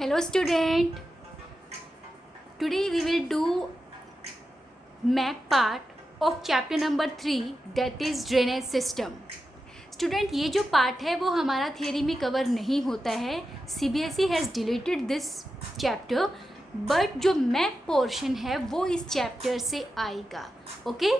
Hello student, today we will do map part of chapter number 3 that is drainage system. Student ये जो part है वो हमारा theory में कवर नहीं होता है. CBSE has deleted this chapter but जो मैप पोर्शन है वो इस चैप्टर से आएगा. ओके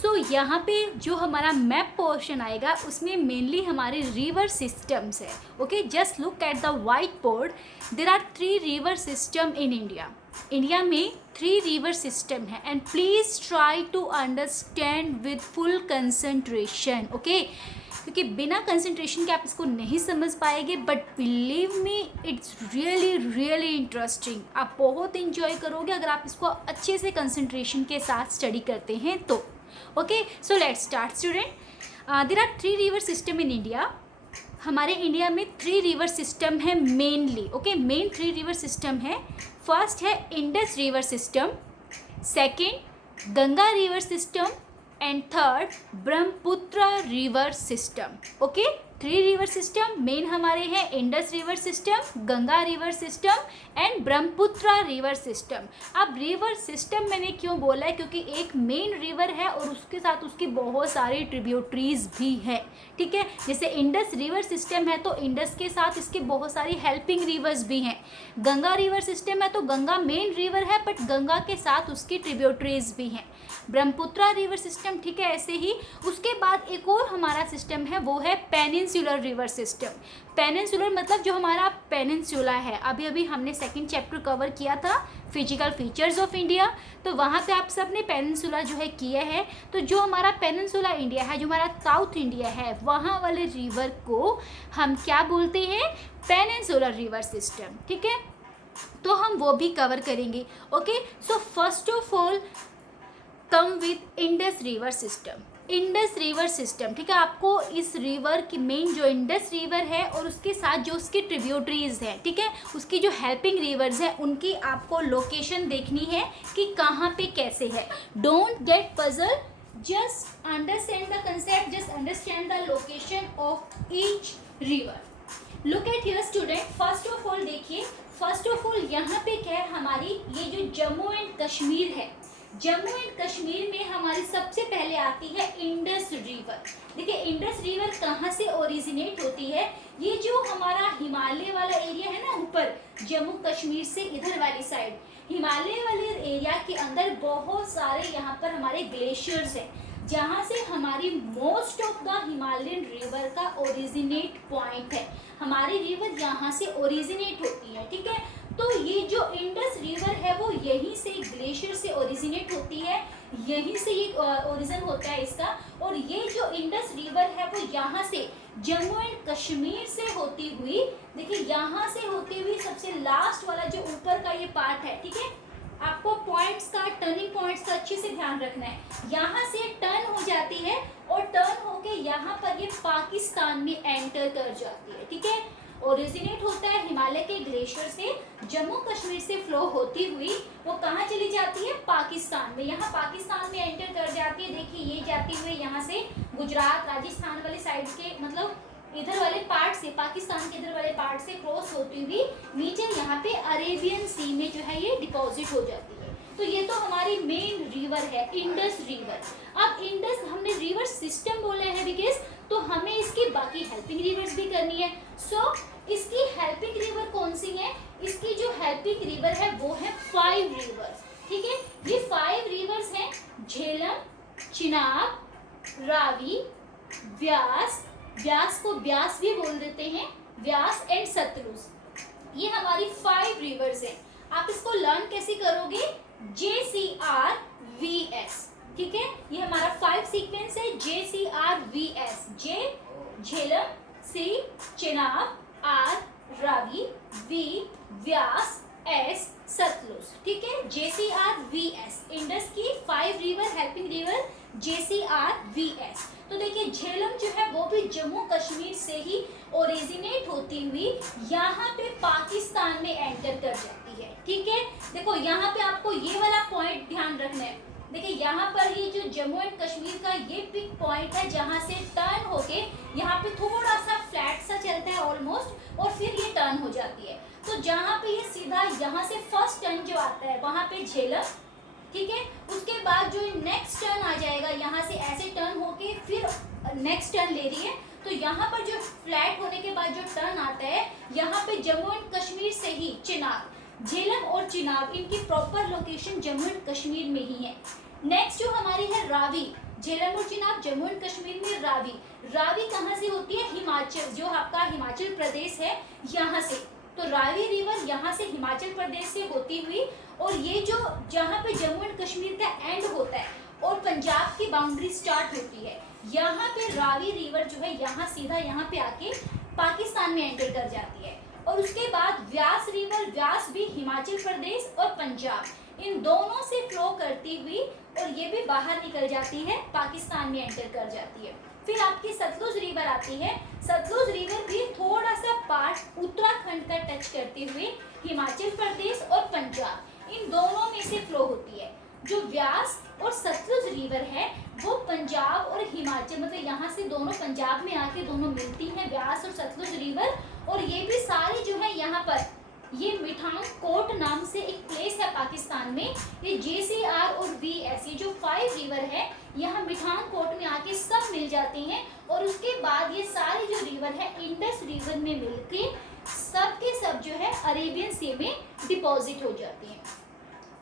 सो यहाँ पे जो हमारा मैप पोर्शन आएगा उसमें मेनली हमारे रिवर सिस्टम्स है. Okay just look at the whiteboard. There are 3 river system in India में 3 रिवर सिस्टम है and please try to understand with full concentration. Okay क्योंकि बिना कंसंट्रेशन के आप इसको नहीं समझ पाएंगे but believe me it's really interesting. आप बहुत इंजॉय करोगे अगर आप इसको अच्छे से कंसंट्रेशन के साथ स्टडी करते हैं तो. Okay so let's start student. There are 3 river system in India. हमारे इंडिया में 3 रिवर सिस्टम है mainly. Okay main 3 river system है. फर्स्ट है Indus river system, second Ganga river system and third Brahmaputra river system. Okay 3 river system main हमारे हैं Indus river system, Ganga river system and Brahmaputra river system. अब river system मैंने क्यों बोला है क्योंकि एक मेन रिवर है और उसके साथ उसकी बहुत सारी ट्रिब्यूटरीज भी है. ठीक है जैसे इंडस रिवर सिस्टम है तो इंडस के साथ इसके बहुत सारी हेल्पिंग रिवर्स भी हैं. गंगा रिवर सिस्टम है तो गंगा मेन रिवर है बट गंगा के साथ उसकी ट्रिब्यूटरीज भी हैं. ब्रह्मपुत्र रिवर सिस्टम ठीक है ऐसे ही. उसके बाद एक और हमारा सिस्टम है वो है पेनिनसुलर रिवर सिस्टम. पेनिनसुलर मतलब जो हमारा पेनिनसुला है. अभी अभी हमने सेकंड चैप्टर कवर किया था फिजिकल फीचर्स ऑफ इंडिया तो वहाँ पे आप सब ने पेनिनसुला जो है किया है. तो जो हमारा पेनिनसुला इंडिया है जो हमारा साउथ इंडिया है वहाँ वाले रिवर को हम क्या बोलते हैं पेनिनसुलर रिवर सिस्टम. ठीक है तो हम वो भी कवर करेंगे. Okay so first of all come with Indus river system. Indus river system ठीक है आपको इस रिवर की मेन जो इंडस रिवर है और उसके साथ जो उसकी ट्रिब्यूटरीज है ठीक है उसकी जो हेल्पिंग रिवर्स है उनकी आपको लोकेशन देखनी है कि कहाँ पे कैसे है. Don't get puzzle, just understand the concept, just understand the location of each river. Look at here student. First of all देखिए फर्स्ट ऑफ ऑल यहाँ पे क्या है हमारी ये जो जम्मू एंड कश्मीर है. जम्मू एंड कश्मीर में हमारी सबसे पहले आती है इंडस रिवर. देखिए इंडस रिवर कहाँ से ओरिजिनेट होती है. ये जो हमारा हिमालय वाला एरिया है ना ऊपर जम्मू कश्मीर से इधर वाली साइड हिमालय वाले एरिया के अंदर बहुत सारे यहाँ पर हमारे ग्लेशियर्स हैं जहाँ से हमारी most of the Himalayan river का ओरिजिनेट पॉइंट है. हमारी रिवर यहाँ से ओरिजिनेट होती है. ठीक है तो ये जो इंडस रिवर है वो यहीं से ग्लेशियर से ओरिजिनेट होती है. यहीं से ये ओरिजिन होता है इसका. और ये जो इंडस रिवर है वो यहाँ से जम्मू एंड कश्मीर से होती हुई देखिए यहाँ से होती हुई सबसे लास्ट वाला जो ऊपर का ये पार्ट है. ठीक है आपको पॉइंट्स का टर्निंग पॉइंट्स का अच्छे से ध्यान रखना है. यहाँ से टर्न हो जाती है और टर्न होके यहाँ पर ये पाकिस्तान में एंटर कर जाती है. ठीक है ओरिजिनेट होता है हिमालय के ग्लेशियर से जम्मू कश्मीर से फ्लो होती हुई वो कहाँ चली जाती है पाकिस्तान में. यहाँ पाकिस्तान में एंटर कर जाती है. देखिए ये जाती हुई यहाँ से गुजरात राजस्थान वाले साइड के मतलब इधर वाले पार्ट से पाकिस्तान के इधर वाले पार्ट से क्रॉस होती हुई नीचे यहाँ पे अरेबियन सी में जो है ये डिपॉजिट हो जाती है. तो ये तो हमारी मेन रिवर है इंडस रिवर. अब इंडस हमने रिवर सिस्टम बोला है बिकॉज तो हमें इसकी बाकी हेल्पिंग रिवर्स भी करनी है. सो इसकी हेल्पिंग रिवर कौन सी है. इसकी जो हेल्पिंग रिवर है वो है 5 रिवर्स. ठीक है ये 5 रिवर्स हैं झेलम, चिनाब, रावी, व्यास, व्यास को ब्यास भी बोल देते हैं, व्यास एंड सतलुज. ये हमारी 5 रिवर्स हैं. आप इसको लर्न कैसे करोगे JCRVS. ठीक है ये हमारा 5 सीक्वेंस है JCRVS. J Jhelum, C Chenab, R Ravi, V Vyas, S Sutlej. ठीक है JCRVS इंडस की 5 रिवर हेल्पिंग रिवर JCRVS. तो देखिए झेलम जो है वो भी जम्मू कश्मीर से ही ओरिजिनेट होती हुई यहाँ पे पाकिस्तान में एंटर कर जाती है. ठीक है देखो यहाँ पे आपको ये वाला पॉइंट ध्यान रखना है. देखिए यहाँ पर ये जो जम्मू एंड कश्मीर का ये पिक पॉइंट है जहाँ से टर्न होके यहाँ पे थोड़ा सा फ्लैट सा चलता है ऑलमोस्ट और फिर ये टर्न हो जाती है. तो जहाँ पे ये सीधा यहाँ से फर्स्ट टर्न जो आता है वहाँ पे झेलम, ठीक है। उसके बाद जो नेक्स्ट टर्न आ जाएगा यहाँ से ऐसे टर्न होके फिर नेक्स्ट टर्न ले रही है, तो यहाँ पर जो फ्लैट होने के बाद जो टर्न आता है यहाँ पे जम्मू एंड कश्मीर से ही चिनाब, झेलम और चिनाब इनकी proper location Jammu and Kashmir में ही है। नेक्स्ट जो हमारी है रावी, झेलम और चिनाब जम्मू एंड कश्मीर में रावी, रावी कहाँ से होती है? हिमाचल, जो आपका हिमाचल प्रदेश है यहाँ से, तो रावी रिवर यहाँ से हिमाचल प्रदेश से होती हुई, और ये जो जहाँ पे जम्मू एंड कश्मीर का एंड होता है और पंजाब की बाउंड्री स्टार्ट होती है, यहाँ पे रावी रिवर जो है यहाँ सीधा यहाँ पे आके पाकिस्तान में एंटर कर जाती है। और उसके बाद व्यास रिवर, व्यास भी हिमाचल प्रदेश और पंजाब इन दोनों से फ्लो करती हुई और ये भी बाहर निकल जाती है, पाकिस्तान में एंटर कर जाती है। फिर आपकी सतलुज रिवर आती है, सतलुज रिवर भी थोड़ा सा पार्ट उत्तराखंड का टच करते हुए हिमाचल प्रदेश और पंजाब इन दोनों में से फ्लो होती है। जो व्यास और सतलुज रिवर है वो पंजाब और हिमाचल, मतलब यहाँ से दोनों पंजाब में आके दोनों मिलती हैं, व्यास और सतलुज रिवर। और ये भी सारी जो है यहाँ पर ये मिठांग कोट नाम से एक प्लेस है पाकिस्तान में, ये JCR और VS ये जो 5 रिवर है यहाँ मिठांग कोट में आके सब मिल जाती हैं। और उसके बाद ये सारी जो रिवर है इंडस रिवर में मिलके सब के सब जो है अरेबियन सी में डिपॉजिट हो जाती हैं।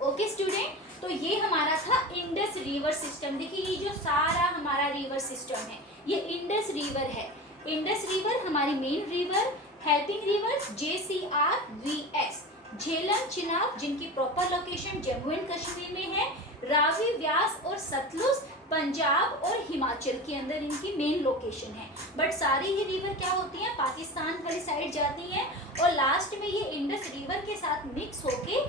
ओके स्टूडेंट, तो ये हमारा था इंडस रिवर सिस्टम। देखिए ये जो सारा हमारा रिवर सिस्टम है ये इंडस रिवर है। इंडस रिवर हमारी main river, helping river JCR VS, Jhelum Chenab जिनकी proper location Jammu and Kashmir में है, रावी व्यास और सतलुज पंजाब और हिमाचल के अंदर इनकी मेन लोकेशन है। बट सारी ही रिवर क्या होती हैं? पाकिस्तान वाली साइड जाती हैं और लास्ट में ये इंडस रिवर के साथ मिक्स होके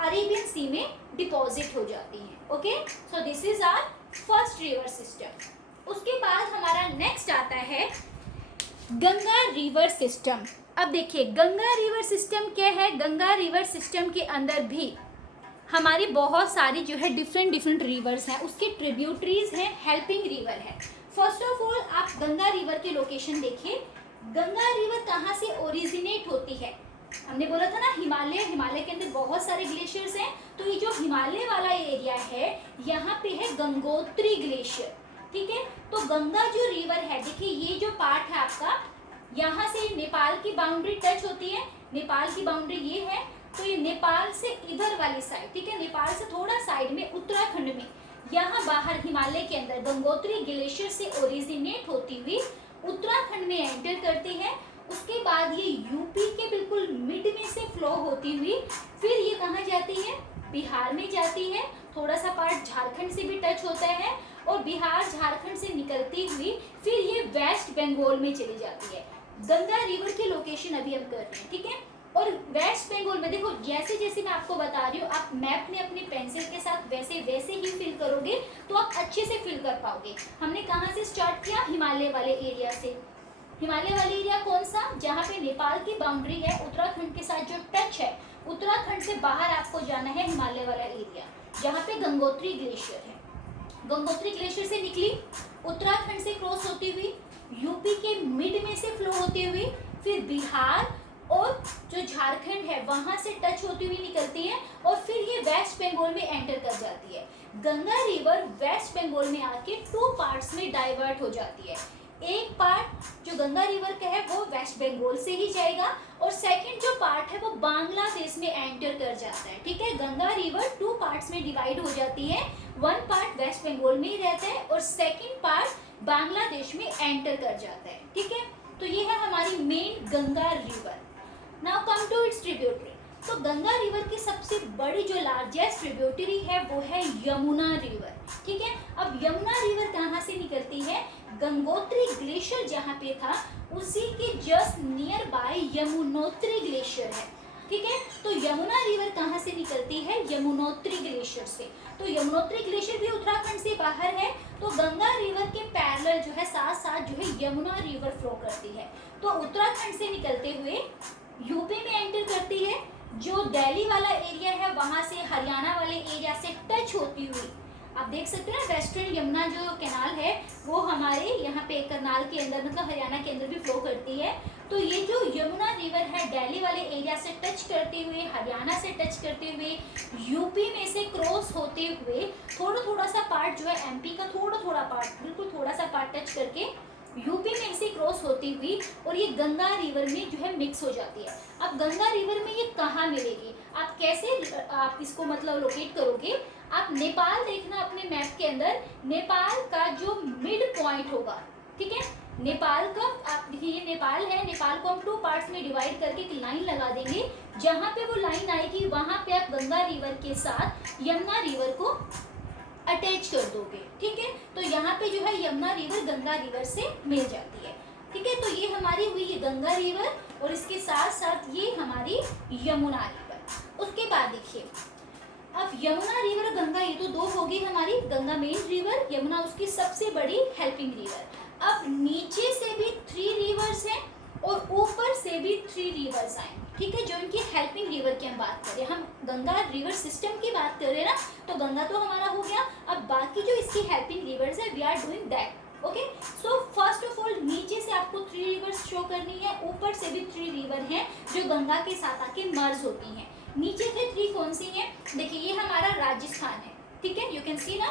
अरेबियन सी में डिपॉजिट हो जाती हैं। Okay, so this is our first river system. उसके बाद हमारा नेक्स्ट आता है गंगा रिवर सिस्टम। अब देखिए गंगा रिवर सिस्टम क्या है? गंगा रिवर सिस्टम के अंदर भी हमारी बहुत सारी जो है डिफरेंट रिवर्स हैं, उसके ट्रिब्यूटरीज हैं, हेल्पिंग रिवर है। फर्स्ट ऑफ ऑल आप गंगा रिवर की लोकेशन देखिए। गंगा रिवर कहाँ से ओरिजिनेट होती है? हमने बोला था ना हिमालय, हिमालय के अंदर बहुत सारे ग्लेशियर्स हैं, तो ये जो हिमालय वाला एरिया है यहाँ पे है गंगोत्री ग्लेशियर, ठीक है। तो गंगा जो रिवर है, देखिए ये जो पार्ट है आपका, यहाँ से नेपाल की बाउंड्री टच होती है, नेपाल की बाउंड्री ये है, तो ये नेपाल से इधर वाली साइड, ठीक है, नेपाल से थोड़ा साइड में उत्तराखंड में यहाँ बाहर हिमालय के अंदर गंगोत्री ग्लेशियर से ओरिजिनेट होती हुई उत्तराखंड में एंटर करती है। उसके बाद ये यूपी के बिल्कुल मिड में से फ्लो होती हुई फिर ये कहाँ जाती है? बिहार में जाती है, थोड़ा सा पार्ट झारखंड से भी टच होता है और बिहार झारखंड से निकलती हुई फिर ये वेस्ट बंगाल में चली जाती है। गंगा रिवर की लोकेशन अभी हम कर रहे हैं, ठीक है। और वेस्ट बंगाल में देखो जैसे जैसे मैं आपको बता रही हूँ, आप मैप में अपने पेंसिल के साथ वैसे वैसे ही फिल करोगे तो आप अच्छे से फिल कर पाओगे। हमने कहाँ से स्टार्ट किया? हिमालय वाले एरिया से। हिमालय वाले एरिया कौन सा? जहाँ पे नेपाल की बाउंड्री है उत्तराखंड के साथ जो टच है, उत्तराखंड से बाहर आपको जाना है हिमालय वाला एरिया जहाँ पे गंगोत्री ग्लेशियर है। गंगोत्री ग्लेशियर से निकली, उत्तराखंड से क्रॉस होती हुई यूपी के मिड में से फ्लो होती हुई फिर बिहार और जो झारखंड है वहां से टच होती हुई निकलती है और फिर ये वेस्ट बंगाल में एंटर कर जाती है। गंगा रिवर वेस्ट बंगाल में आके 2 पार्ट्स में डाइवर्ट हो जाती है। एक पार्ट जो गंगा रिवर का है वो वेस्ट बंगाल से ही जाएगा और सेकंड जो पार्ट है वो बांग्लादेश में एंटर कर जाता है, ठीक है। गंगा रिवर 2 पार्ट्स में डिवाइड हो जाती है, 1 पार्ट वेस्ट बंगाल में ही रहता है और सेकंड पार्ट बांग्लादेश में एंटर कर जाता है, ठीक है। तो ये है हमारी main Ganga river. Now come to its tributary. तो गंगा रिवर की सबसे बड़ी जो लार्जेस्ट ट्रिब्यूटरी है वो है यमुना रिवर, ठीक है। अब यमुना रिवर कहाँ से निकलती है? गंगोत्री ग्लेशियर जहाँ पे था उसी के just near by Yamunotri glacier है, ठीक है। तो यमुना रिवर कहाँ से निकलती है? यमुनोत्री ग्लेशियर से। तो यमुनोत्री ग्लेशियर भी उत्तराखंड से बाहर है, तो गंगा रिवर के पैरेलल जो है साथ साथ जो है यमुना रिवर फ्लो करती है। तो उत्तराखंड से निकलते हुए यूपी में एंटर करती है, जो दिल्ली वाला एरिया है वहाँ से हरियाणा वाले एरिया से टच होती हुई आप देख सकते हैं वेस्टर्न यमुना जो कैनाल है वो हमारे यहाँ पे करनाल के अंदर मतलब हरियाणा के अंदर भी फ्लो करती है। तो ये जो यमुना रिवर है दिल्ली वाले एरिया से टच करते हुए, हरियाणा से टच करते हुए, यूपी में से क्रॉस होते हुए थोड़ा थोड़ा सा पार्ट जो है एमपी का थोड़ा थोड़ा पार्ट, बिल्कुल थोड़ा सा पार्ट टच करके यूपी में से क्रॉस होती हुई और ये गंगा रिवर में जो है मिक्स हो जाती है। अब गंगा रिवर में ये कहाँ मिलेगी, आप कैसे आप इसको मतलब लोकेट करोगे, आप नेपाल देखना अपने मैप के अंदर, नेपाल का जो मिड पॉइंट होगा, ठीक है, नेपाल का आप देखिए ये नेपाल है, नेपाल को हम 2 पार्ट्स में डिवाइड करके एक लाइन लगा देंगे, जहाँ पे वो लाइन आएगी वहाँ पे आप गंगा रिवर के साथ यमुना रिवर को अटैच कर दोगे, ठीक है। तो यहाँ पे जो है यमुना रिवर गंगा रिवर से मिल जाती है, ठीक है। तो ये हमारी हुई ये गंगा रिवर और इसके साथ साथ ये हमारी यमुना रिवर। उसके बाद देखिए अब यमुना रिवर और गंगा ये तो 2 होगी हमारी, गंगा मेन रिवर, यमुना उसकी सबसे बड़ी हेल्पिंग रिवर। अब नीचे से भी 3 रिवर्स हैं और ऊपर से भी 3 रिवर्स आएंगे, ठीक है, जो इनकी हेल्पिंग रिवर की हम बात करें, हम गंगा रिवर सिस्टम की बात करें ना, तो गंगा तो हमारा हो गया, अब बाकी जो इसकी हेल्पिंग रिवर्स है we are doing that, okay. So first of all नीचे से आपको 3 रिवर्स शो करनी है, ऊपर से भी 3 रिवर हैं जो गंगा के साथ आके मर्ज होती हैं। नीचे से 3 कौन सी हैं, देखिए ये हमारा राजस्थान है, ठीक है, यू कैन सी ना,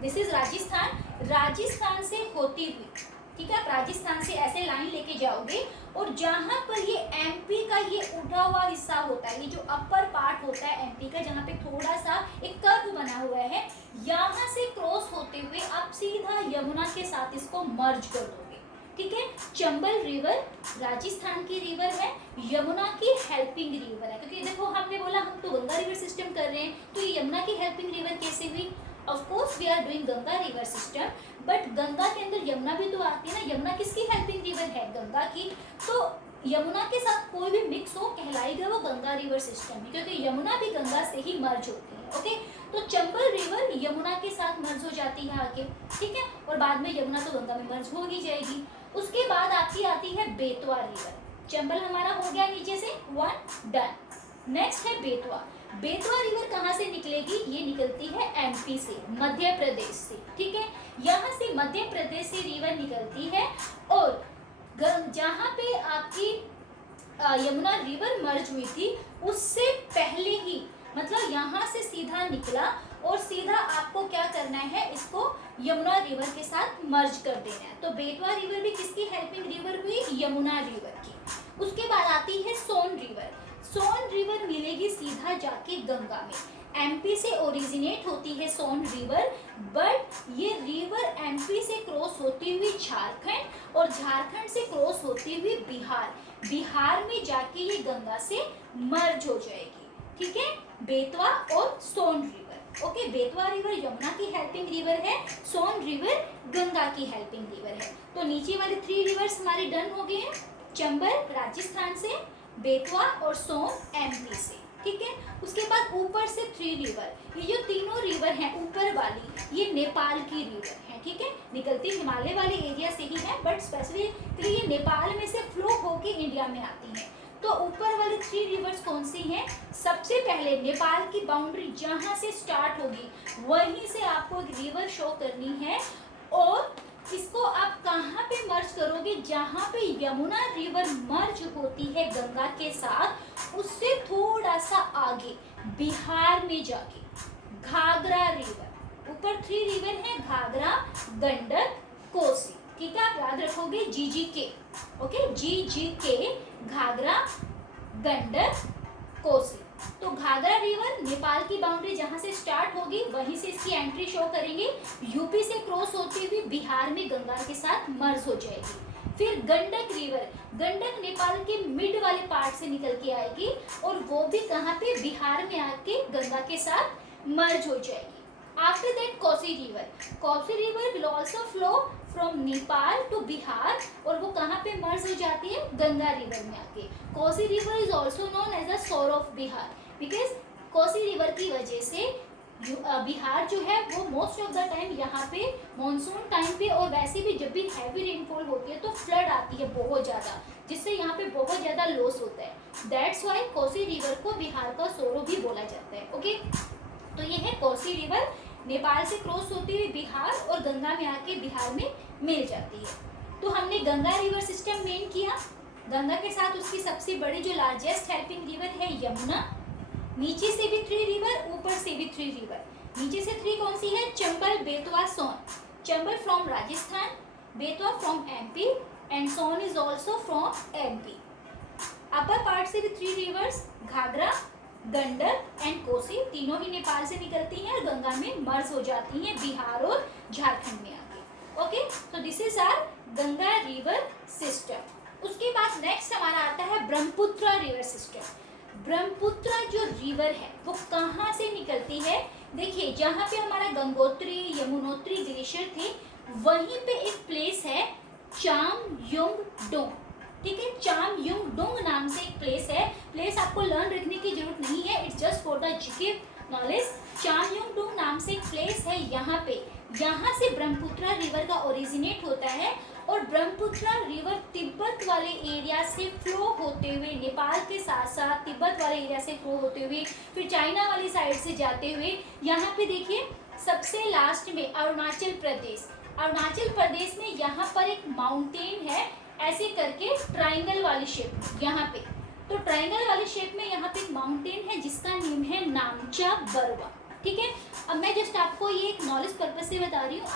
दिस इज राजस्थान, राजस्थान से होती हुई, ठीक है, आप राजस्थान से ऐसे लाइन लेके जाओगे और जहाँ पर ये एमपी का ये उठा हुआ हिस्सा होता है, ये जो अपर पार्ट होता है एमपी का, जहाँ पे थोड़ा सा एक कर्व बना हुआ है, यहाँ से क्रॉस होते हुए आप सीधा यमुना के साथ इसको मर्ज कर दोगे, ठीक है। चंबल रिवर राजस्थान की रिवर है, यमुना की हेल्पिंग रिवर है, क्योंकि देखो हमने बोला हम तो गंगा रिवर सिस्टम कर रहे हैं, तो ये यमुना की हेल्पिंग रिवर कैसे हुई, of course we are doing Ganga river system, but Ganga के अंदर यमुना भी तो आती है ना, यमुना किसकी हेल्पिंग रिवर है, गंगा की, तो यमुना के साथ कोई भी मिक्स हो कहलाएगा वो गंगा रिवर सिस्टम है, क्योंकि यमुना भी गंगा से ही मर्ज होती है, ओके। तो चंबल रिवर यमुना के साथ मर्ज हो जाती है आगे, ठीक है, और बाद में यमुना तो गंगा में मर्ज हो ही जाएगी। उसके बाद आपकी आती है बेतवा रिवर, चंबल हमारा हो गया नीचे से 1 डन। नेक्स्ट है बेतवा, बेतवा रिवर कहाँ से निकलेगी, ये निकलती है एमपी से, मध्य प्रदेश से, ठीक है, यहाँ से मध्य प्रदेश से रिवर निकलती है और जहाँ पे आपकी यमुना रिवर मर्ज हुई थी उससे पहले ही, मतलब यहाँ से सीधा निकला और सीधा आपको क्या करना है, इसको यमुना रिवर के साथ मर्ज कर देना है। तो बेतवा रिवर भी किसकी हेल्पिंग रिवर हुई, यमुना रिवर की। उसके बाद आती है सोन रिवर, सोन रिवर मिलेगी सीधा जाके गंगा में, एमपी से ओरिजिनेट होती है सोन रिवर, बट ये रिवर एमपी से क्रॉस होती हुई झारखंड और झारखंड से क्रॉस होती हुई बिहार, बिहार में जाके ये गंगा से मर्ज हो जाएगी, ठीक है, बेतवा और Son river, okay. Betwa river Yamuna की हेल्पिंग रिवर है, सोन रिवर गंगा की हेल्पिंग रिवर है। तो नीचे वाले 3 रिवर्स हमारे डन हो गए हैं, चंबल राजस्थान से, बेतवा और सोन एमपी से, ठीक है। उसके बाद ऊपर से 3 रिवर, ये जो तीनों रिवर हैं ऊपर वाली ये नेपाल की रिवर है, ठीक है, निकलती हिमालय वाले एरिया से ही है, बट स्पेसिफिकली ये नेपाल में से फ्लो होके इंडिया में आती है। तो ऊपर वाली 3 रिवर्स कौन सी हैं, सबसे पहले नेपाल की बाउंड्री जहाँ से स्टार्ट होगी वहीं से आपको एक रिवर शो करनी है और इसको आप कहाँ पे मर्ज करोगे, जहाँ पे यमुना रिवर मर्ज होती है गंगा के साथ, उससे थोड़ा सा आगे बिहार में जाके घाघरा रिवर, ऊपर 3 रिवर है, घाघरा, गंडक, कोसी, ठीक है, आप याद रखोगे GGK, okay, GGK, Ghaghara, Gandak, Kosi. तो घाघरा रिवर नेपाल की बाउंड्री जहां से स्टार्ट होगी वहीं से इसकी एंट्री शो करेंगे, यूपी से क्रॉस होती हुई बिहार में गंगा के साथ मर्ज हो जाएगी। फिर गंडक रिवर, गंडक नेपाल के मिड वाले पार्ट से निकल के आएगी और वो भी कहाँ पे, बिहार में आके गंगा के साथ मर्ज हो जाएगी। After that Kosi river, Kosi river will also flow from Nepal to Bihar और वो कहाँ पे मर्ज हो जाती है, गंगा रिवर में आके। Kosi river is also known as a sorrow of Bihar, because Kosi river की वजह से बिहार जो है वो मोस्ट ऑफ द टाइम यहाँ पे मॉनसून टाइम पे और वैसे भी जब भी हैवी रेनफॉल होती है तो फ्लड आती है बहुत ज़्यादा, जिससे यहाँ पे बहुत ज़्यादा लॉस होता है। दैट्स वाई कोसी रिवर को बिहार का सोरो भी बोला जाता है, ओके। तो ये है कोसी रिवर, नेपाल से क्रॉस होती हुई बिहार और गंगा में आके बिहार में मिल जाती है। तो हमने गंगा रिवर सिस्टम मेन किया, गंगा के साथ उसकी सबसे बड़ी जो लार्जेस्ट हेल्पिंग रिवर है यमुना, नीचे से भी 3 रिवर, ऊपर से भी 3 रिवर। नीचे से 3 कौन सी है? Chambal, Betwa, Son. Chambal from Rajasthan, Betwa from MP and Son is also from MP. Upper part से भी 3 रिवर्स, घाघरा, गंडक एंड कोसी, तीनों ही नेपाल से निकलती हैं और गंगा में मर्ज हो जाती हैं बिहार और झारखंड में आके। ओके, तो this is our Ganga river system. उसके बाद नेक्स्ट हमारा आता है ब्रह्मपुत्र रिवर सिस्टम। ब्रह्मपुत्र जो रिवर है वो कहाँ से निकलती है? देखिए, जहाँ पे हमारा गंगोत्री यमुनोत्री ग्लेशियर थे, वहीं पे एक प्लेस है चामयुंगडोंग। ठीक है, चामयुंगडोंग नाम से एक प्लेस है। प्लेस आपको लर्न रखने की जरूरत नहीं है, it's just for the GK knowledge. Chemayungdung नाम से एक प्लेस है यहाँ पे। यहाँ से ब्रह्मपुत्र रिवर का ओरिजिनेट होता है और ब्रह्मपुत्र रिवर तिब्बत वाले एरिया से फ्लो होते हुए, नेपाल के साथ साथ तिब्बत वाले एरिया से फ्लो होते हुए, फिर चाइना वाली साइड से जाते हुए यहाँ पे देखिए सबसे लास्ट में अरुणाचल प्रदेश। अरुणाचल प्रदेश में यहाँ पर एक माउंटेन है ऐसे करके ट्राइंगल वाली शेप यहाँ पे। तो ट्राइंगल वाली शेप में यहाँ पे एक माउंटेन है जिसका नेम है नामचा बरवा। ठीक है, अब मैं जस्ट आपको ये एक नॉलेज पर्पज से बता रही हूँ।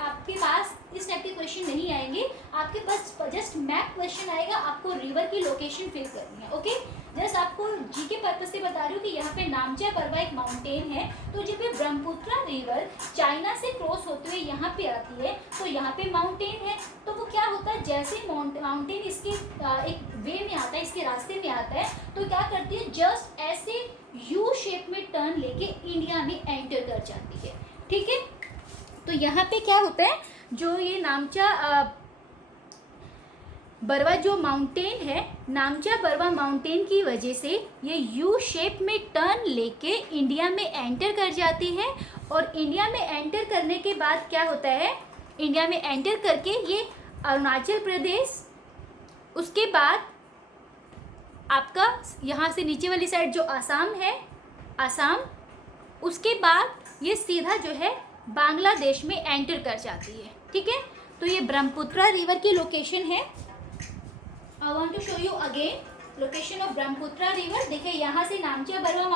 आपके पास इस टाइप के क्वेश्चन नहीं आएंगे, आपके पास जस्ट मैप क्वेश्चन आएगा, आपको रिवर की लोकेशन फिल करनी है। ओके, जस्ट आपको जी के पर्पज से बता रही हूँ कि यहाँ पे नामचा बरवा एक माउंटेन है। तो जब ये ब्रह्मपुत्र रिवर चाइना से क्रॉस होते हुए यहाँ पे आती है तो यहाँ पे माउंटेन है। तो वो क्या होता है, जैसे माउंटेन इसके एक वे में आता है, इसके रास्ते में आता है, तो क्या करती है, जस्ट ऐसे यू शेप में टर्न लेके इंडिया में एंटर कर जाती है। ठीक है, तो यहाँ पे क्या होता है, जो ये नामचा बरवा जो माउंटेन है, नामचा बरवा माउंटेन की वजह से ये यू शेप में टर्न लेके इंडिया में एंटर कर जाती है। और इंडिया में एंटर करने के बाद क्या होता है, इंडिया में एंटर करके ये अरुणाचल प्रदेश, उसके बाद आपका यहाँ से नीचे वाली साइड जो आसाम है, आसाम, उसके बाद ये सीधा जो है बांग्लादेश में एंटर कर जाती है। ठीक है, तो ये ब्रह्मपुत्र रिवर की लोकेशन है। I want to show you again location of Brahmaputra river. देखिए, यहाँ से नामचा बरवा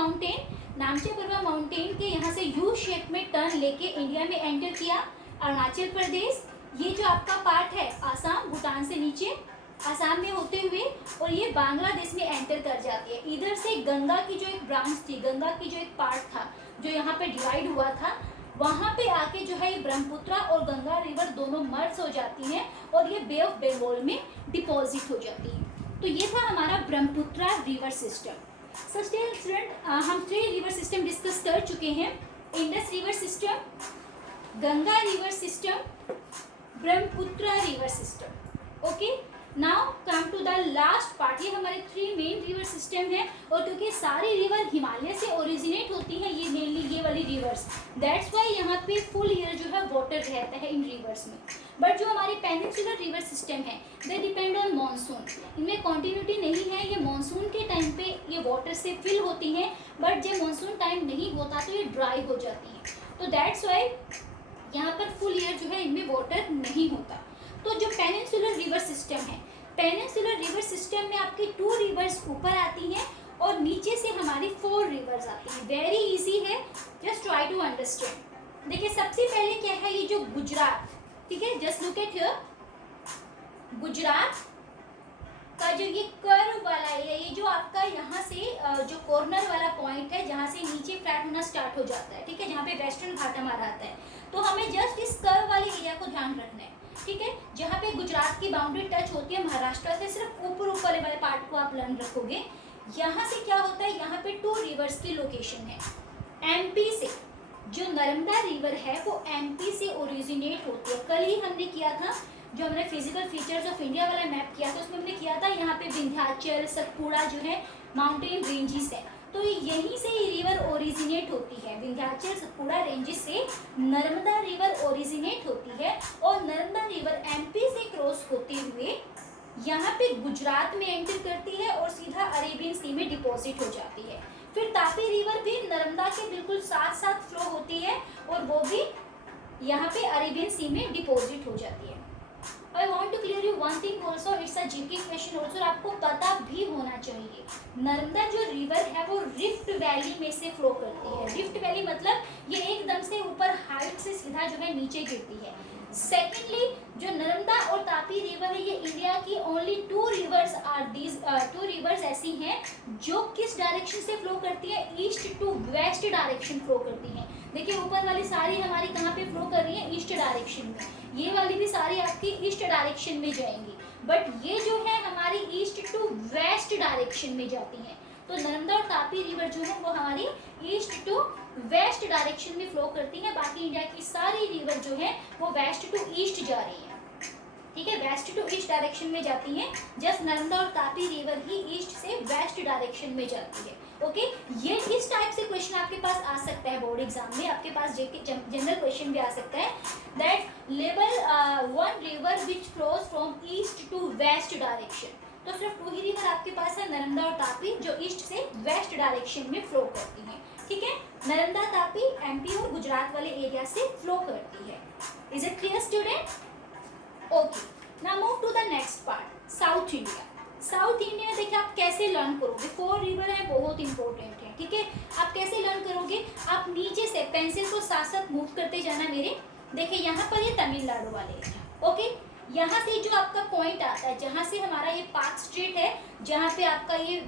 माउंटेन के यहाँ से यू शेप में टर्न लेके इंडिया में एंटर किया अरुणाचल प्रदेश। ये जो आपका पार्ट है आसाम, भूटान से नीचे आसाम में होते हुए, और ये बांग्लादेश में एंटर कर जाती है। इधर से गंगा की जो एक ब्रांच थी, गंगा की जो एक पार्ट था जो यहाँ पे डिवाइड हुआ था, वहाँ पे आके जो है ये ब्रह्मपुत्र और गंगा रिवर दोनों मर्ज हो जाती हैं और ये बे ऑफ बंगाल में डिपॉजिट हो जाती है। तो ये था हमारा ब्रह्मपुत्र रिवर सिस्टम। स्टूडेंट, हम 3 रिवर सिस्टम डिस्कस कर चुके हैं, Indus river system, Ganga river system, Brahmaputra river system. Okay, now come to the last part. ये हमारे 3 मेन रिवर सिस्टम है और क्योंकि सारी रिवर हिमालय से ओरिजिनेट होती हैं, ये मेनली ये वाली रिवर्स, दैट्स वाई यहाँ पे फुल ईयर जो है वाटर रहता है इन रिवर्स में। बट जो हमारी पेनिनसुलर रिवर सिस्टम है, दे डिपेंड ऑन मानसून, इनमें कॉन्टिन्यूटी नहीं है। ये मानसून के टाइम पे ये वाटर से फिल होती हैं, बट जब मानसून टाइम नहीं होता तो ये ड्राई हो जाती हैं। तो दैट्स वाई यहाँ पर फुल ईयर जो है इनमें वाटर नहीं होता। तो जो पेनिनसुलर रिवर सिस्टम है, पेनिनसुलर रिवर सिस्टम में आपकी 2 रिवर्स ऊपर आती हैं और नीचे से हमारी 4 रिवर्स आती हैं। वेरी इजी है, जस्ट ट्राई टू अंडरस्टैंड। देखिए, सबसे पहले क्या है, ये जो गुजरात, ठीक है, just look eight here, Gujarat का जो ये कर्व वाला एरिया, ये जो आपका यहाँ से जो कॉर्नर वाला पॉइंट है जहाँ से नीचे फ्लैट होना स्टार्ट हो जाता है, ठीक है, जहाँ पे वेस्टर्न घाट हमारा आता है, तो हमें जस्ट इस कर्व वाले एरिया को ध्यान रखना है। ठीक है, जहाँ पे गुजरात की बाउंड्री टच होती है महाराष्ट्र से, सिर्फ ऊपर वाले पार्ट को आप लर्न रखोगे। यहाँ से क्या होता है, यहाँ पे 2 रिवर्स की लोकेशन है। एमपी से जो नर्मदा रिवर है वो एमपी से ओरिजिनेट होती है। कल ही हमने किया था जो हमने फिजिकल फीचर्स ऑफ इंडिया वाला मैप किया था, उसमें हमने किया था यहाँ पे विंध्याचल सतपुड़ा जो है माउंटेन रेंजेस है, तो यहीं से ये रिवर ओरिजिनेट होती है। विंध्याचल सतपुड़ा रेंजेस से नर्मदा रिवर ओरिजिनेट होती है और नर्मदा रिवर एमपी से क्रॉस होते हुए यहाँ पे गुजरात में एंटर करती है और सीधा अरेबियन सी में डिपॉजिट हो जाती है। फिर तापी रिवर भी नर्मदा के बिल्कुल साथ साथ फ्लो होती है और वो भी यहाँ पे अरेबियन सी में डिपॉजिट हो जाती है। I want to clear you one thing also, it's a GK question also, आपको पता भी होना चाहिए नर्मदा जो रिवर है वो रिफ्ट वैली में से फ्लो करती है। रिफ्ट वैली मतलब ये एकदम से ऊपर हाइट से सीधा जो है नीचे गिरती है। सेकेंडली जो नर्मदा और तापी रिवर है ये इंडिया की only two rivers are these, two rivers ऐसी हैं जो किस डायरेक्शन से फ्लो करती है, east to west direction flow करती हैं। देखिए ऊपर वाली सारी हमारी कहाँ पे फ्लो कर रही है, ईस्ट डायरेक्शन में, ये वाली भी सारी आपकी ईस्ट डायरेक्शन में जाएंगी, बट ये जो है हमारी ईस्ट टू वेस्ट डायरेक्शन में जाती हैं। तो नर्मदा और तापी रिवर जो है वो हमारी ईस्ट टू वेस्ट डायरेक्शन में फ्लो करती है, बाकी इंडिया की सारी रिवर जो है वो वेस्ट टू ईस्ट जा रही है, ठीक है, वेस्ट टू ईस्ट डायरेक्शन में जाती हैं। जस्ट नर्मदा और तापी रिवर ही ईस्ट से वेस्ट डायरेक्शन में जाती है। ओके, ये इस टाइप से क्वेश्चन आपके पास आ सकता है बोर्ड एग्जाम में, आपके पास जनरल क्वेश्चन भी आ सकता है that level one river which flows from east to west direction. तो सिर्फ टू ही रिवर आपके पास है, नर्मदा और तापी, जो ईस्ट से वेस्ट डायरेक्शन में फ्लो करती हैं, ठीक है। नर्मदा तापी एमपी और गुजरात वाले एरिया से फ्लो करती है। Is it clear student? Okay, now move to the next part, south India. साउथ इंडिया में देखिए आप कैसे लर्न करोगे, 4 रिवर है, बहुत इंपॉर्टेंट है, ठीक है। आप कैसे लर्न करोगे, आप नीचे से पेंसिल को साथ साथ मूव करते जाना मेरे। देखिए यहाँ पर ये तमिलनाडु वाले एरिया, ओके, यहाँ से जो आपका पॉइंट आता है, जहाँ से हमारा ये पाक स्ट्रेट है, जहाँ पे आपका ये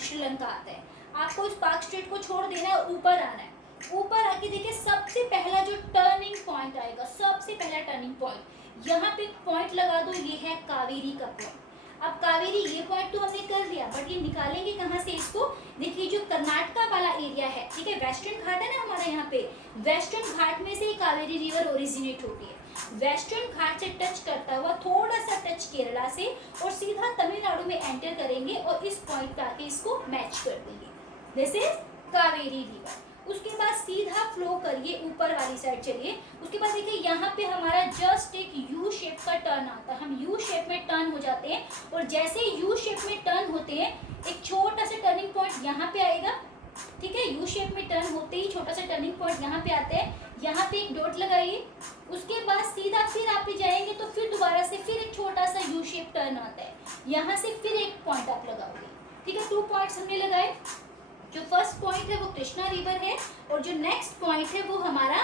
श्रीलंका आता है, आपको इस पाक स्ट्रेट को छोड़ देना है और ऊपर आना है। ऊपर आके देखिए सबसे पहला जो टर्निंग पॉइंट आएगा, सबसे पहला टर्निंग पॉइंट, यहाँ पे पॉइंट लगा दो, ये है कावेरी का पॉइंट। अब कावेरी ये पॉइंट तो हमने कर लिया, बट ये निकालेंगे कहाँ से इसको, देखिए जो कर्नाटका वाला एरिया है, ठीक है, वेस्टर्न घाट है ना हमारा यहाँ पे, वेस्टर्न घाट में से कावेरी रिवर ओरिजिनेट होती है। वेस्टर्न घाट से टच करता हुआ थोड़ा सा टच केरला से और सीधा तमिलनाडु में एंटर करेंगे और इस पॉइंट पे आके इसको मैच कर देंगे, दिस इज कावेरी रिवर। उसके बाद सीधा फ्लो करिए ऊपर वाली साइड चलिए। उसके बाद देखिए यहाँ पे हमारा जस्ट एक यू शेप का टर्न आता है, हम यू शेप में टर्न हो जाते हैं और जैसे यू शेप में टर्न होते हैं एक छोटा सा टर्निंग पॉइंट यहाँ पे आएगा, ठीक है, यू शेप में टर्न होते ही छोटा सा टर्निंग पॉइंट यहाँ पे आता है, यहाँ पे एक डॉट लगाइए। उसके बाद सीधा फिर आप पे जाएंगे तो फिर दोबारा से फिर एक छोटा सा यू शेप टर्न आता है, यहाँ से फिर एक पॉइंट आप लगाओगे, ठीक है, 2 पॉइंट्स हमने लगाए। जो फर्स्ट पॉइंट है वो कृष्णा रिवर है और जो नेक्स्ट पॉइंट है वो हमारा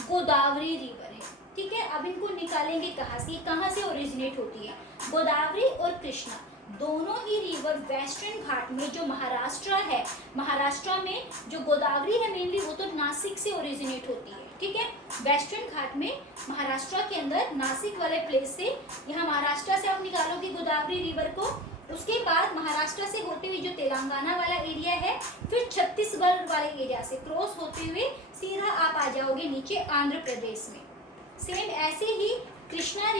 गोदावरी रिवर है, ठीक है। अब इनको निकालेंगे कहाँ से ओरिजिनेट होती है, गोदावरी और कृष्णा दोनों ही रिवर वेस्टर्न घाट में, जो महाराष्ट्र है, महाराष्ट्र में जो गोदावरी है मेनली वो तो नासिक से ओरिजिनेट होती है, ठीक है। वेस्टर्न घाट में महाराष्ट्र के अंदर नासिक वाले प्लेस से, यहाँ महाराष्ट्र से आप निकालोगे गोदावरी रिवर को, उसके बाद महाराष्ट्र से होते हुए जो तेलंगाना वाला एरिया है, फिर छत्तीसगढ़ वाले एरिया से क्रॉस होते हुए सीधा आप आ जाओगे नीचे आंध्र प्रदेश में। सेम ऐसे ही कृष्णा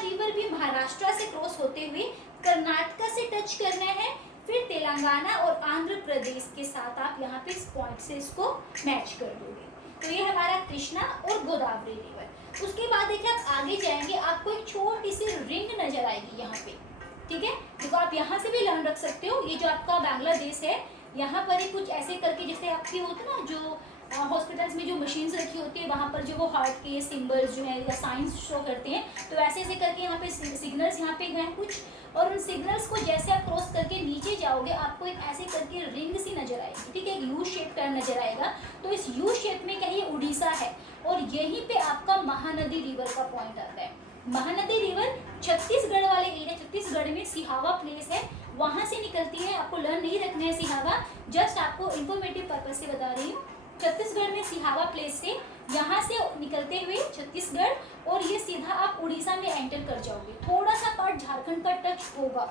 रिवर भी महाराष्ट्र से क्रॉस होते हुए कर्नाटका से टच करना है, फिर तेलंगाना और आंध्र प्रदेश के साथ आप यहाँ पे इस पॉइंट से इसको मैच कर दोगे। तो ये हमारा कृष्णा और गोदावरी रिवर। उसके बाद देखिए आप आगे जाएंगे, आपको एक छोटी सी रिंग नजर आएगी यहाँ पे, ठीक है। देखो आप यहाँ से भी लर्न रख सकते हो, ये जो आपका बांग्लादेश है, यहाँ पर ही कुछ ऐसे करके, जैसे आपकी होते ना जो हॉस्पिटल्स में जो मशीन्स रखी होती है, वहाँ पर जो वो हार्ट के सिंबल्स जो है या साइंस शो करते हैं, तो ऐसे ऐसे करके यहाँ पे सिग्नल्स यहाँ पे हैं कुछ, और उन सिग्नल्स को जैसे आप क्रॉस करके नीचे जाओगे आपको एक ऐसे करके रिंग सी नजर आएगी, ठीक है, एक यू शेप टर्न नजर आएगा। तो इस यू शेप में क्या है, उड़ीसा है और यहीं पे आपका महानदी रिवर का पॉइंट आता है। महानदी रिवर छत्तीसगढ़ वाले एरिया, छत्तीसगढ़ में सिहावा प्लेस है, वहां से निकलती है। आपको लर्न नहीं रखना है सिहावा, जस्ट आपको इंफॉर्मेटिव पर्पज से बता रही हूँ। छत्तीसगढ़ में सिहावा प्लेस से यहाँ से निकलते हुए छत्तीसगढ़ और ये सीधा आप उड़ीसा में एंटर कर जाओगे, थोड़ा सा पार्ट झारखंड का टच होगा,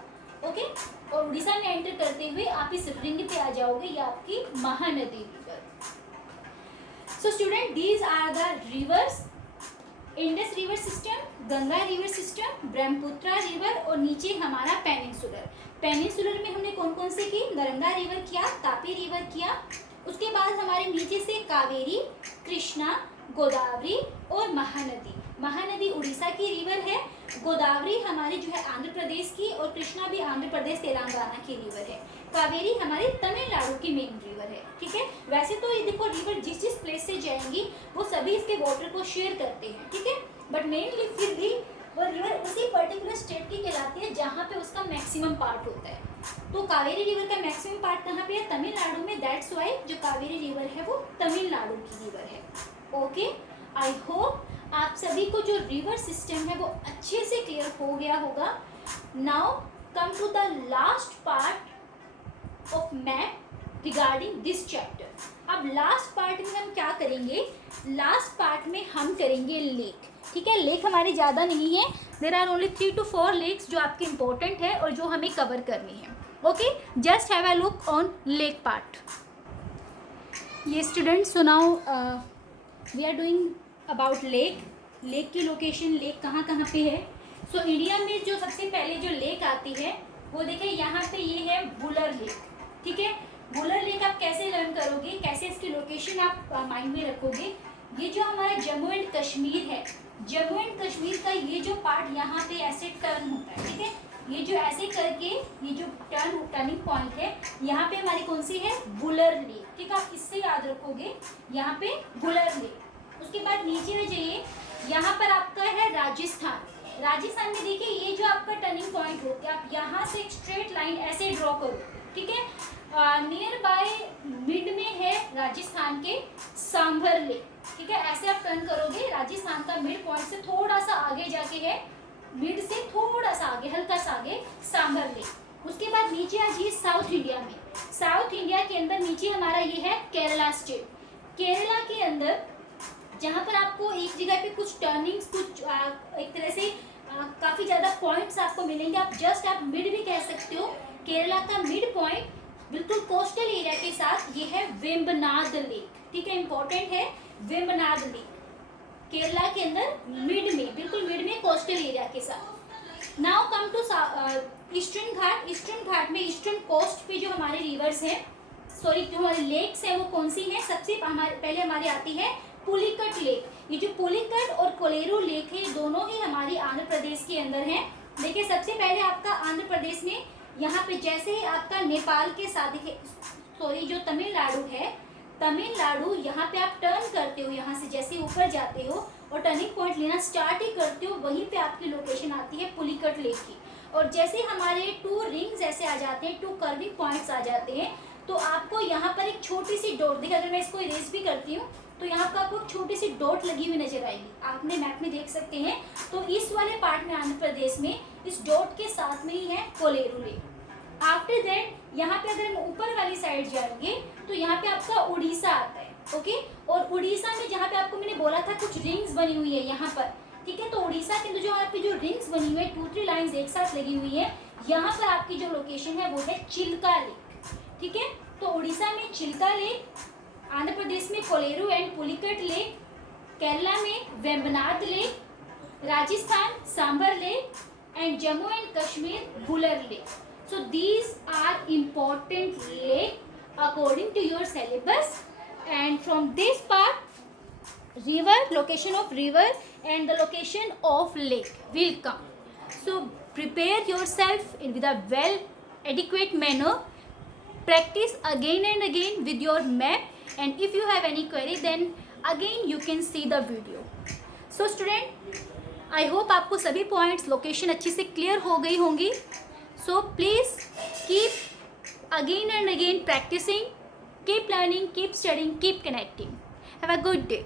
ओके, और उड़ीसा में एंटर करते हुए आप इस रिंग पे आ जाओगे, ये आपकी Mahanadi river. So student, these are the rivers, Indus river system, Ganga river system, Brahmaputra river और नीचे हमारा पेनिनसुलर। पेनिनसुलर में हमने कौन कौन से की, नर्मदा रिवर किया, तापी रिवर किया, उसके बाद हमारे नीचे से कावेरी, कृष्णा, गोदावरी और महानदी। महानदी उड़ीसा की रिवर है, गोदावरी हमारी जो है आंध्र प्रदेश की और कृष्णा भी आंध्र प्रदेश तेलंगाना की रिवर है, कावेरी हमारी तमिलनाडु की मेन रिवर है, ठीक है। वैसे तो ये देखो रिवर जिस जिस प्लेस से जाएंगी वो सभी इसके वाटर को शेयर करते हैं, ठीक है, बट मेनली फिर भी वो रिवर उसी पर्टिकुलर स्टेट की कहलाती है जहाँ पे उसका मैक्सिमम पार्ट होता है। तो कावेरी रिवर का मैक्सिमम पार्ट कहाँ पे है? तमिलनाडु में। दैट्स वाई जो कावेरी रिवर है वो तमिलनाडु की रिवर है। ओके, आई होप आप सभी को जो रिवर सिस्टम है वो अच्छे से क्लियर हो गया होगा। Now come to the last part of map regarding this chapter. अब लास्ट पार्ट में हम क्या करेंगे? लास्ट पार्ट में हम करेंगे लेक। ठीक है, लेक हमारी ज़्यादा नहीं है, there are only 3 to 4 lakes जो आपके इम्पोर्टेंट है और जो हमें कवर करनी है। Okay, just have a look on lake part. ये students, so now we are doing about lake. Lake की लोकेशन, लेक कहाँ कहाँ पे है। सो इंडिया में जो सबसे पहले जो लेक आती है वो देखिए यहाँ पे, ये है वुलर लेक। ठीक है, वुलर लेक आप कैसे लर्न करोगे, कैसे इसकी लोकेशन आप माइंड में रखोगे? ये जो हमारा जम्मू एंड कश्मीर है, जम्मू एंड कश्मीर का ये जो पार्ट यहाँ पे ऐसे टर्न होता है। ठीक है, ये जो ऐसे करके ये जो टर्निंग पॉइंट है, यहाँ पे हमारी कौन सी है? वुलर लेक। ठीक है, आप इससे याद रखोगे, यहाँ पे वुलर लेक। उसके बाद नीचे आ जाइए, यहाँ पर आपका है राजस्थान। राजस्थान में देखिए ये जो आपका टर्निंग पॉइंट होता है, आप यहाँ से एक स्ट्रेट लाइन ऐसे ड्रॉ करो। ठीक है, नियर बाय मिड में है राजस्थान के सांभर लेक। ठीक है, ऐसे आप टर्न करोगे, राजस्थान का मिड पॉइंट से थोड़ा सा आगे जाके है, मिड से थोड़ा सा आगे, हल्का सा आगे सांभर लेक। उसके बाद नीचे आ जाइए साउथ इंडिया में। साउथ इंडिया के अंदर नीचे हमारा ये है केरला स्टेट। केरला के अंदर जहाँ पर आपको एक जगह पे कुछ टर्निंग्स, कुछ एक तरह से काफ़ी ज़्यादा पॉइंट्स आपको मिलेंगे। आप जस्ट आप मिड भी कह सकते हो। केरला का मिड पॉइंट बिल्कुल कोस्टल एरिया के साथ ये है वेम्बनाड लेक। ठीक है, इंपॉर्टेंट है वेम्बनाड लेक, केरला के अंदर मिड में, बिल्कुल मिड में कोस्टल एरिया के साथ। Now come to eastern Ghat. Eastern Ghat में ईस्टर्न कोस्ट पे जो हमारे रिवर्स हैं, सॉरी जो हमारे लेक्स हैं वो कौन सी हैं? सबसे पहले हमारी आती है पुलिकट लेक। ये जो पुलिकट और कोलेरू लेक है, दोनों ही हमारी आंध्र प्रदेश के अंदर हैं। देखिए सबसे पहले आपका आंध्र प्रदेश में, यहाँ पे जैसे ही आपका नेपाल के साथ, देखिए सॉरी जो तमिलनाडु है, तमिलनाडु यहाँ पे आप टर्न करते हो, यहाँ से जैसे ऊपर जाते हो और टर्निंग पॉइंट लेना स्टार्ट ही करते हो, वहीं पे आपकी लोकेशन आती है पुलिकट लेक की। और जैसे हमारे 2 रिंग्स ऐसे आ जाते हैं, 2 कर्विंग पॉइंट्स आ जाते हैं, तो आपको यहाँ पर एक छोटी सी डॉट, देखिए अगर मैं इसको इरेज भी करती हूँ तो यहाँ पर आपको छोटी सी डॉट लगी हुई नजर आएगी, आपने मैप में देख सकते हैं। तो इस वाले पार्ट में आंध्र प्रदेश में इस डॉट के साथ में ही है कोलेरू लेक। आफ्टर दैट यहाँ पे अगर हम ऊपर वाली साइड जाएंगे तो यहाँ पे आपका उड़ीसा आता है। ओके, और उड़ीसा में जहाँ पे आपको मैंने बोला था कुछ रिंग्स बनी हुई है यहाँ पर। ठीक है, तो उड़ीसा के अंदर जो यहाँ पे जो रिंग्स बनी हुई है, 2-3 लाइन्स एक साथ लगी हुई है, यहाँ पर आपकी जो लोकेशन है वो है चिल्का लेक। ठीक है, तो उड़ीसा में चिल्का लेक, आंध्र प्रदेश में कोलेरू एंड पुलिकट लेक, केरला में Vembanad lake, Rajasthan sambar lake and Jammu and Kashmir Wular lake. So these are important lake according to your syllabus, and from this part river, location of river and the location of lake will come. So prepare yourself with a well adequate manner. Practice again and again with your map, and if you have any query then again you can see the video. So student, I hope आपको सभी points location अच्छे से clear हो गई होंगी. So please keep again and again practicing, keep learning, keep studying, keep connecting. Have a good day.